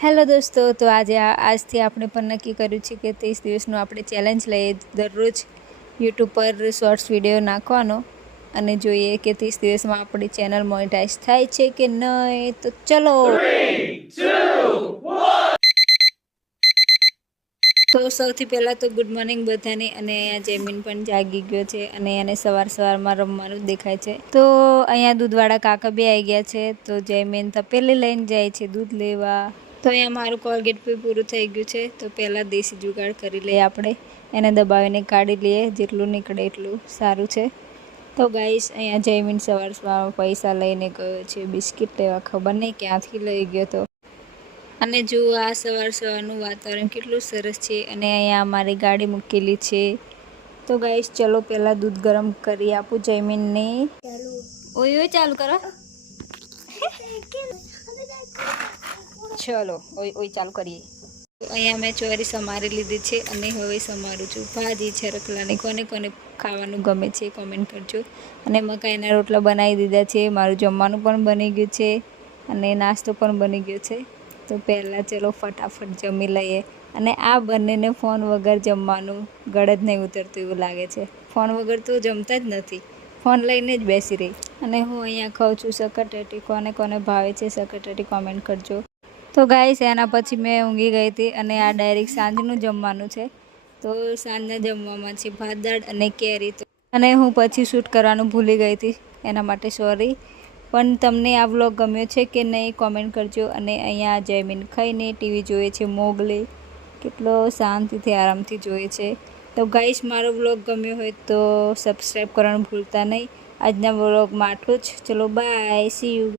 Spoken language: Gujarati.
હેલો દોસ્તો, તો આજથી આપણે પણ નક્કી કર્યું છે કે 30 દિવસનું આપણે ચેલેન્જ લઈએ. દરરોજ યુટ્યુબ પર શોર્ટ્સ વિડીયો નાખવાનો અને જોઈએ કે 30 દિવસમાં આપણી ચેનલ મોનેટાઈઝ થાય છે કે નહીં. તો ચલો. 3, 2, 1. તો સૌથી પહેલાં તો ગુડ મોર્નિંગ બધાને. અને અહીંયા જેમિન પણ જાગી ગયો છે અને એને સવારમાં રમવાનું જ દેખાય છે. તો અહીંયા દૂધવાળા કાકા બી આવી ગયા છે. તો જેમિન તપેલી લઈને જાય છે દૂધ લેવા. તો અહીંયા મારું કોલગેટ બી પૂરું થઈ ગયું છે. તો પહેલાં દેશી જુગાડ કરી લઈએ આપણે. એને દબાવીને કાઢી લઈએ, જેટલું નીકળે એટલું સારું છે. તો ગાઈસ, અહીંયા જેમિન સવારમાં પૈસા લઈને ગયો છે બિસ્કિટ લેવા. ખબર નહીં ક્યાંથી લઈ ગયો તો. અને જુઓ, આ સવારનું વાતાવરણ કેટલું સરસ છે. અને અહીંયા અમારી ગાડી મૂકેલી છે. તો ગાઈસ, ચલો પહેલાં દૂધ ગરમ કરી આપું જયમીનને. ઓય ચાલુ કરો. ચલો ઓય ચાલુ કરીએ. અહીંયા મેં ચોરી સમારી લીધી છે અને હવે સમારું છું. ભાજી છે રખલાની. કોને કોને ખાવાનું ગમે છે કોમેન્ટ કરજો. અને મકાઈના રોટલા બનાવી દીધા છે. મારું જમવાનું પણ બની ગયું છે અને નાસ્તો પણ બની ગયો છે. તો પહેલાં ચલો ફટાફટ જમી લઈએ. અને આ બંનેને ફોન વગર જમવાનું ગળ જ નહીં ઉતરતું એવું લાગે છે. ફોન વગર તો જમતા જ નથી, ફોન લઈને જ બેસી રહી. અને હું અહીંયા ખાઉં છું સકરટેટી. કોને કોને ભાવે છે સકરટેટી કોમેન્ટ કરજો. તો ગાઈસ, એના પછી મેં ઊંઘી ગઈ હતી. અને આ ડાયરેક્ટ સાંજનું જમવાનું છે. તો સાંજના જમવામાં છે ભાત દાળ અને કેરી. અને હું પછી શૂટ કરવાનું ભૂલી ગઈ હતી, એના માટે સોરી. પણ તમને આ વ્લોગ ગમ્યો છે કે નહીં કોમેન્ટ કરજો. અને અહીંયા જયમીન ખાઈને ટીવી જોઈએ છે. મોગલી કેટલો શાંતિથી આરામથી જોઈએ છે. તો ગાઈસ, મારો વ્લોગ ગમ્યો હોય તો સબસ્ક્રાઈબ કરવાનું ભૂલતા નહીં. આજના વ્લોગમાં આટલું જ. ચલો બાય, સી યુ.